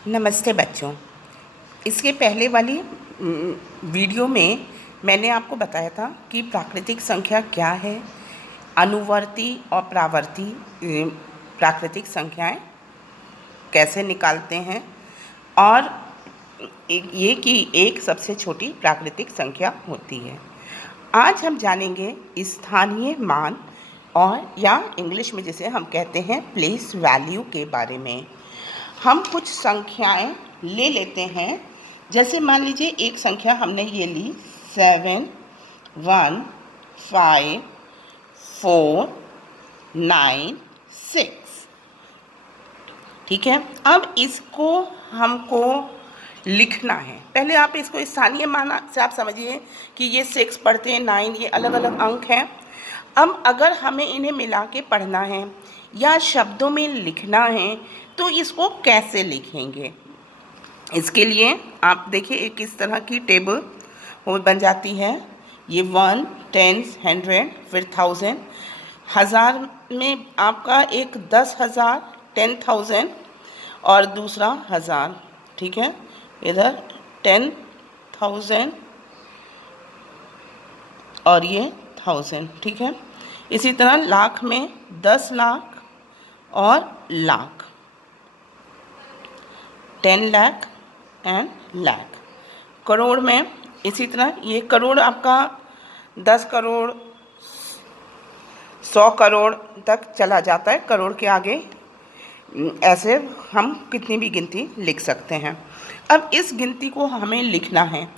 नमस्ते बच्चों। इसके पहले वाली वीडियो में मैंने आपको बताया था कि प्राकृतिक संख्या क्या है, अनुवर्ती और प्रावर्ती प्राकृतिक संख्याएं कैसे निकालते हैं, और ये कि एक सबसे छोटी प्राकृतिक संख्या होती है। आज हम जानेंगे स्थानीय मान और या इंग्लिश में जिसे हम कहते हैं प्लेस वैल्यू के बारे में। हम कुछ संख्याएं ले लेते हैं। जैसे मान लीजिए एक संख्या हमने ये ली 7 1 5 4 9 6। ठीक है, अब इसको हमको लिखना है। पहले आप इसको स्थानीय मान से आप समझिए कि ये 6 पढ़ते हैं, 9, ये अलग अलग अंक हैं। अब अगर हमें इन्हें मिला के पढ़ना है या शब्दों में लिखना है तो इसको कैसे लिखेंगे। इसके लिए आप देखिए एक इस तरह की टेबल हो बन जाती है। ये 1, 10, 100, फिर 1000। हज़ार में आपका एक 10,000, 10,000 और दूसरा 1000। ठीक है, इधर 10,000 और ये 1000। ठीक है, इसी तरह लाख में 10 लाख और लाख, 10 लाख एंड लाख। करोड़ में इसी तरह ये करोड़ आपका 10 करोड़ 100 करोड़ तक चला जाता है। करोड़ के आगे ऐसे हम कितनी भी गिनती लिख सकते हैं। अब इस गिनती को हमें लिखना है।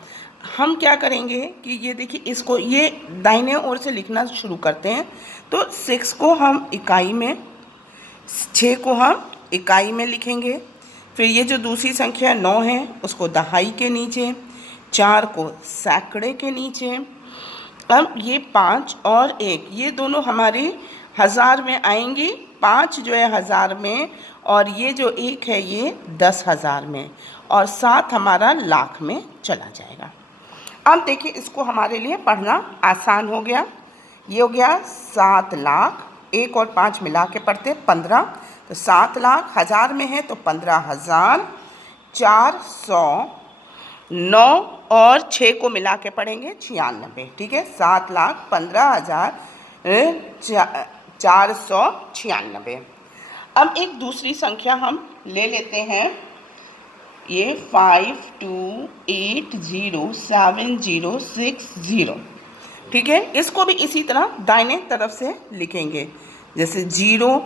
हम क्या करेंगे कि ये देखिए, इसको ये दाहिने ओर से लिखना शुरू करते हैं। तो 6 को हम इकाई में, 6 को हम इकाई में लिखेंगे। फिर ये जो दूसरी संख्या 9 है उसको दहाई के नीचे, 4 को सैकड़े के नीचे। अब ये 5 और 1 ये दोनों हमारे हज़ार में आएंगी। 5 जो है हज़ार में और ये जो 1 है ये 10,000 में, और 7 हमारा लाख में चला जाएगा। अब देखिए इसको हमारे लिए पढ़ना आसान हो गया। ये हो गया 7 लाख, 1 और 5 मिला के पढ़ते 15। तो 7 लाख हज़ार में है तो 15,000, 400, 9 और 6 को मिला के पढ़ेंगे 96। ठीक है, 7 लाख 15,000 496। अब एक दूसरी संख्या हम ले लेते हैं, ये 52807060। ठीक है, इसको भी इसी तरह दाहिने तरफ से लिखेंगे, जैसे 0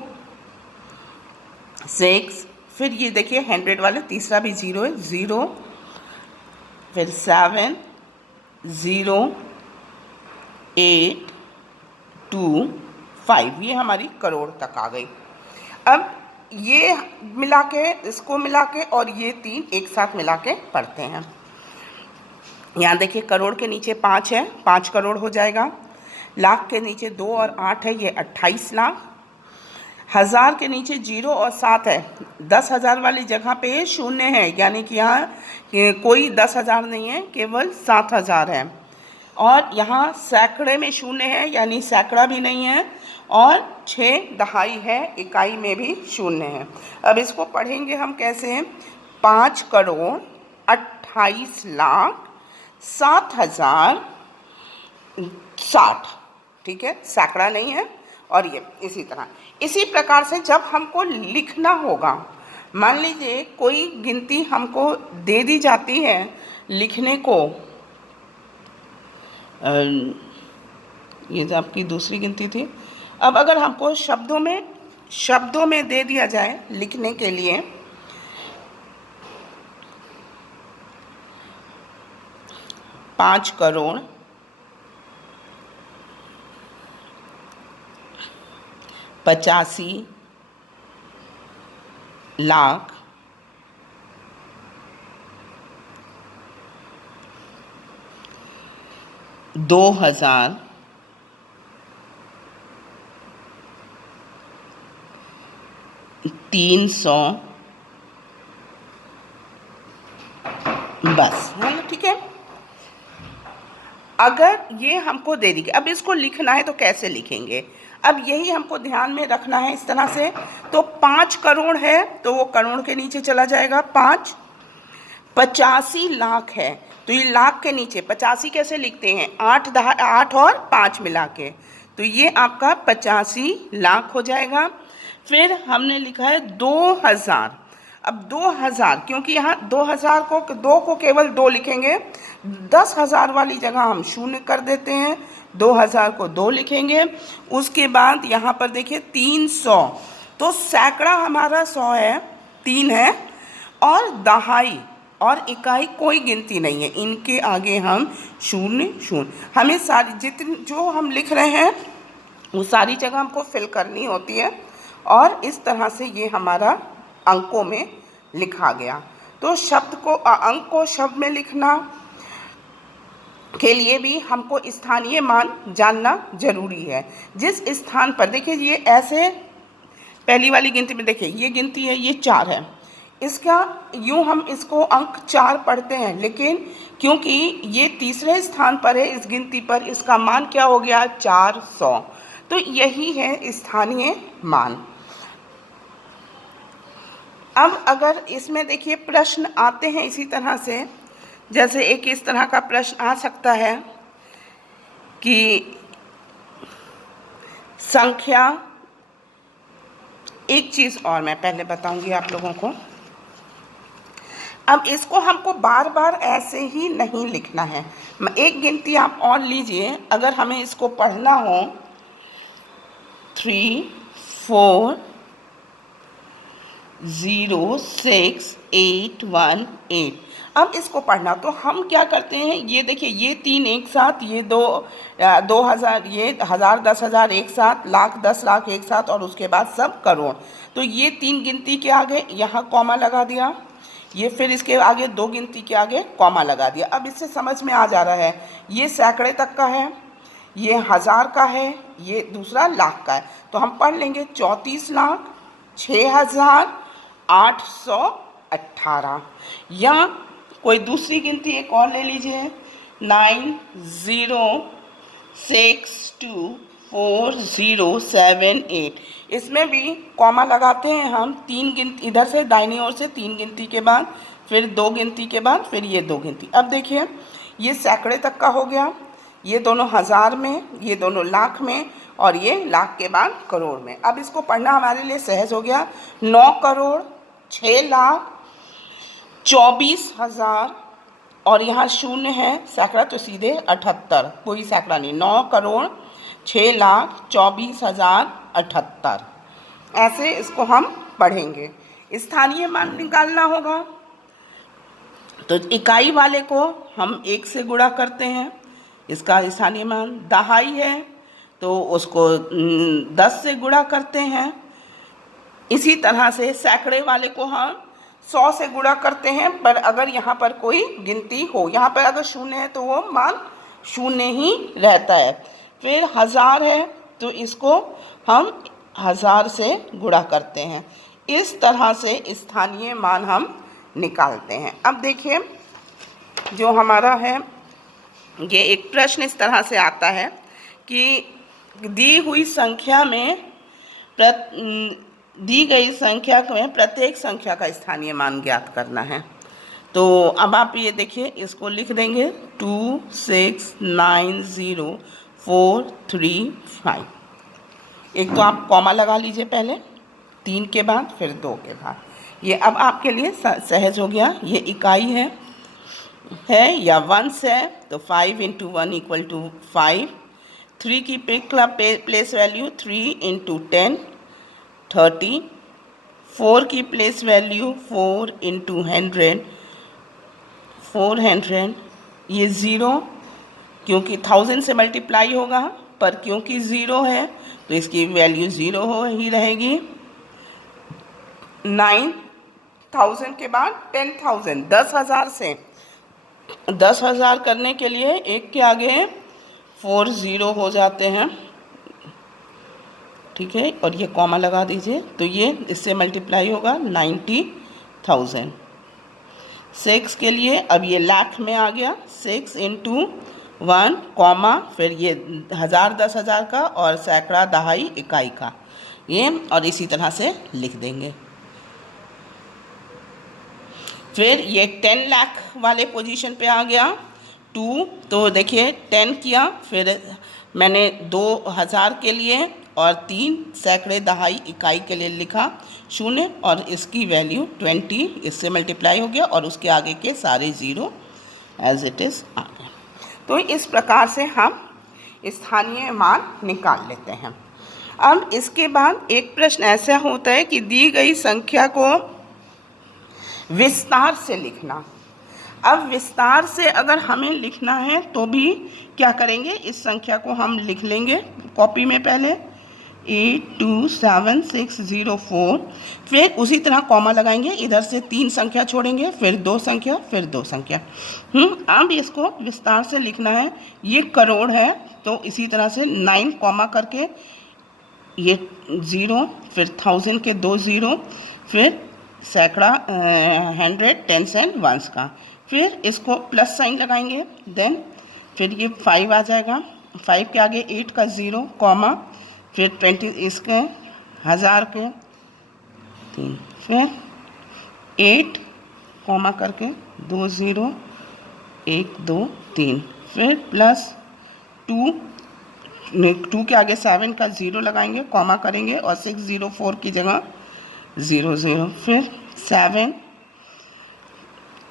6, फिर ये देखिए 100 वाले तीसरा भी 0 है, 0, फिर 7 0 8 2 5। ये हमारी करोड़ तक आ गई। अब ये मिला के, इसको मिला के और ये 3 एक साथ मिला के पढ़ते हैं। यहाँ देखिए करोड़ के नीचे 5 है, 5 करोड़ हो जाएगा। लाख के नीचे 2 और 8 है, ये 28 लाख। हज़ार के नीचे 0 और 7 है, 10,000 वाली जगह पे शून्य है, यानी कि यहाँ कोई 10,000 नहीं है, केवल 7,000 है। और यहाँ सैकड़े में शून्य है, यानी सैकड़ा भी नहीं है, और 6 दहाई है, इकाई में भी शून्य है। अब इसको पढ़ेंगे हम कैसे। 5 करोड़ 28 लाख 7,060। ठीक है, सैकड़ा नहीं है। और ये इसी तरह, इसी प्रकार से जब हमको लिखना होगा, मान लीजिए कोई गिनती हमको दे दी जाती है लिखने को, ये जो आपकी दूसरी गिनती थी। अब अगर हमको शब्दों में दे दिया जाए लिखने के लिए, पाँच करोड़ 85 लाख 2,300, बस है ना। ठीक है, अगर ये हमको दे दी, अब इसको लिखना है तो कैसे लिखेंगे। अब यही हमको ध्यान में रखना है इस तरह से। तो 5 करोड़ है तो वो करोड़ के नीचे चला जाएगा 5। 85 लाख है तो ये लाख के नीचे 85 कैसे लिखते हैं, 8 और 5 मिला के, तो ये आपका 85 लाख हो जाएगा। फिर हमने लिखा है 2000। अब 2000, क्योंकि यहाँ 2000 को 2 को केवल 2 लिखेंगे, 10,000 वाली जगह हम 0 कर देते हैं, 2000 को 2 लिखेंगे। उसके बाद यहाँ पर देखिए 300, तो सैकड़ा हमारा 100 है, 3 है, और दहाई और इकाई कोई गिनती नहीं है, इनके आगे हम 0 0। हमें सारी जितनी जो हम लिख रहे हैं वो सारी जगह हमको फिल करनी होती है, और इस तरह से ये हमारा अंकों में लिखा गया। तो शब्द को अंक को शब्द में लिखना के लिए भी हमको स्थानीय मान जानना जरूरी है। जिस स्थान पर देखिए ये ऐसे पहली वाली गिनती में देखिए ये गिनती है, ये 4 है, इसका यूँ हम इसको अंक 4 पढ़ते हैं, लेकिन क्योंकि ये तीसरे स्थान पर है इस गिनती पर, इसका मान क्या हो गया 400। तो यही है स्थानीय मान। अब अगर इसमें देखिए प्रश्न आते हैं इसी तरह से, जैसे एक इस तरह का प्रश्न आ सकता है कि संख्या, एक चीज़ और मैं पहले बताऊंगी आप लोगों को। अब इसको हमको बार बार ऐसे ही नहीं लिखना है। एक गिनती आप और लीजिए, अगर हमें इसको पढ़ना हो 3 4 0 6 8 1 8, अब इसको पढ़ना तो हम क्या करते हैं, ये देखिए ये 3 एक साथ, ये 2000, ये 1000 10,000 एक साथ, लाख 10 लाख एक साथ, और उसके बाद सब करोड़। तो ये 3 गिनती के आगे यहाँ कॉमा लगा दिया, ये फिर इसके आगे 2 गिनती के आगे कॉमा लगा दिया। अब इससे समझ में आ जा रहा है ये सैकड़े तक का है, ये 1000 का है, ये दूसरा लाख का है। तो हम पढ़ लेंगे 34 लाख 6,818, या कोई दूसरी गिनती एक और ले लीजिए 90624078, इसमें भी कॉमा लगाते हैं हम, 3 गिनती इधर से दाहिनी ओर से 3 गिनती के बाद, फिर 2 गिनती के बाद, फिर ये 2 गिनती। अब देखिए ये सैकड़े तक का हो गया, ये दोनों 1000 में, ये दोनों लाख में, और ये लाख के बाद करोड़ में। अब इसको पढ़ना हमारे लिए सहज हो गया। 9 करोड़ 6,24,000, और यहाँ 0 है, सैकड़ा तो सीधे 78, कोई सैकड़ा नहीं, 9 करोड़ 6,24,078, ऐसे इसको हम पढ़ेंगे। स्थानीय मान निकालना होगा तो इकाई वाले को हम 1 से गुणा करते हैं, इसका स्थानीय मान। दहाई है तो उसको 10 से गुणा करते हैं। इसी तरह से सैकड़े वाले को हम 100 से गुणा करते हैं, पर अगर यहाँ पर कोई गिनती हो, यहाँ पर अगर 0 है तो वो मान 0 ही रहता है। फिर 1000 है तो इसको हम 1000 से गुणा करते हैं। इस तरह से स्थानीय मान हम निकालते हैं। अब देखिए जो हमारा है, ये एक प्रश्न इस तरह से आता है कि दी हुई संख्या में दी गई संख्या में प्रत्येक संख्या का स्थानीय मान ज्ञात करना है। तो अब आप ये देखिए, इसको लिख देंगे 2 6 9 0 4 3 5। एक तो आप कॉमा लगा लीजिए पहले, 3 के बाद फिर 2 के बाद। ये अब आपके लिए सहज हो गया। ये इकाई है या वंस है, तो 5 × 1 = 5। 3 की प्लेस वैल्यू 3 × 10 30। 4 की प्लेस वैल्यू 4 × 100 400। ये 0 क्योंकि 1000 से मल्टीप्लाई होगा, पर क्योंकि 0 है तो इसकी वैल्यू 0 हो ही रहेगी। 9000 के बाद 10,000, 10,000 से 10,000 करने के लिए एक के आगे 4 0 हो जाते हैं, ठीक है, और ये कॉमा लगा दीजिए, तो ये इससे मल्टीप्लाई होगा 90,000। 6 के लिए अब ये लाख में आ गया, 6 × 1 कॉमा फिर ये 1000 10,000 का और सैकड़ा दहाई इकाई का, ये और इसी तरह से लिख देंगे। फिर ये 10 लाख वाले पोजीशन पे आ गया 2, तो देखिए 10 किया, फिर मैंने 2000 के लिए और 3 सैकड़े दहाई इकाई के लिए लिखा 0 और इसकी वैल्यू 20 इससे मल्टीप्लाई हो गया और उसके आगे के सारे ज़ीरो एज इट इज़ आ गए। तो इस प्रकार से हम स्थानीय मान निकाल लेते हैं। अब इसके बाद एक प्रश्न ऐसा होता है कि दी गई संख्या को विस्तार से लिखना। अब विस्तार से अगर हमें लिखना है तो भी क्या करेंगे, इस संख्या को हम लिख लेंगे कॉपी में पहले 827604, फिर उसी तरह कॉमा लगाएंगे, इधर से 3 संख्या छोड़ेंगे, फिर 2 संख्या, फिर 2 संख्या। अब इसको विस्तार से लिखना है, ये करोड़ है तो इसी तरह से 9 कॉमा करके ये 0, फिर 1000 के 2 0, फिर सैकड़ा 100 10s एंड 1s का, फिर इसको प्लस साइन लगाएंगे, देन फिर ये 5 आ जाएगा, 5 के आगे 8 का 0 कॉमा, फिर 20 इसके 1000 के 3, फिर 8 कॉमा करके 2 0 1 2 3, फिर प्लस 2 के आगे 7 का 0 लगाएंगे, कॉमा करेंगे और 604 की जगह 0 0, फिर 7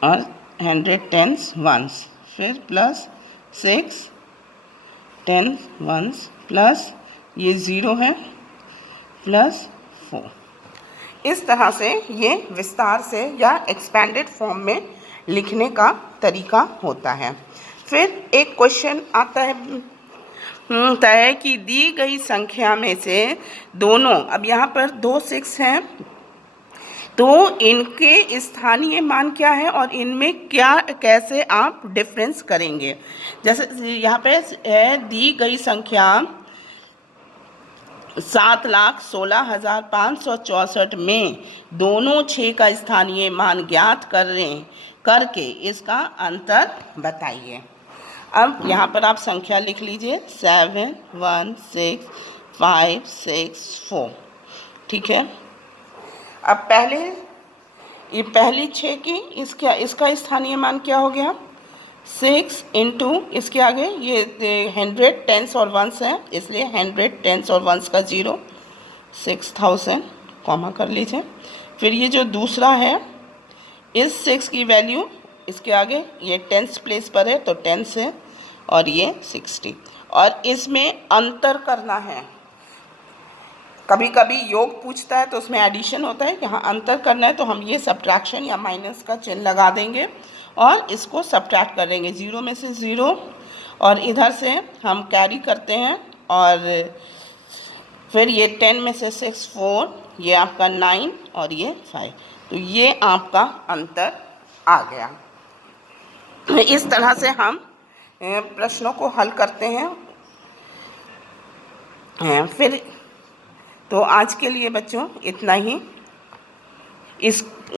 और 100 10s 1s, फिर प्लस 6 10 1s प्लस ये 0 है प्लस 4। इस तरह से ये विस्तार से या एक्सपेंडेड फॉर्म में लिखने का तरीका होता है। फिर एक क्वेश्चन आता है कि दी गई संख्या में से दोनों, अब यहाँ पर 2 6 हैं तो इनके स्थानीय मान क्या है और इनमें क्या कैसे आप डिफरेंस करेंगे। जैसे यहाँ पे है दी गई संख्या 7,16,564 में दोनों 6 का स्थानीय मान ज्ञात करके इसका अंतर बताइए। अब यहाँ पर आप संख्या लिख लीजिए 71656 ठीक है। अब पहले ये पहली 6 की इसका स्थानीय मान क्या हो गया 6 इंटू इसके आगे ये 100 10s और 1s है, इसलिए 100 10s और 1s का 0 6000 कॉमा कर लीजिए। फिर ये जो दूसरा है इस 6 की वैल्यू इसके आगे ये 10s प्लेस पर है तो 10s है और ये 60, और इसमें अंतर करना है। कभी कभी योग पूछता है तो उसमें एडिशन होता है, यहाँ अंतर करना है तो हम ये सब्ट्रैक्शन या माइनस का चिन्ह लगा देंगे और इसको सब्ट्रैक्ट करेंगे, 0 में से 0 और इधर से हम कैरी करते हैं और फिर ये 10 में से 6 4, ये आपका 9 और ये 5, तो ये आपका अंतर आ गया। इस तरह से हम प्रश्नों को हल करते हैं। फिर तो आज के लिए बच्चों इतना ही। इस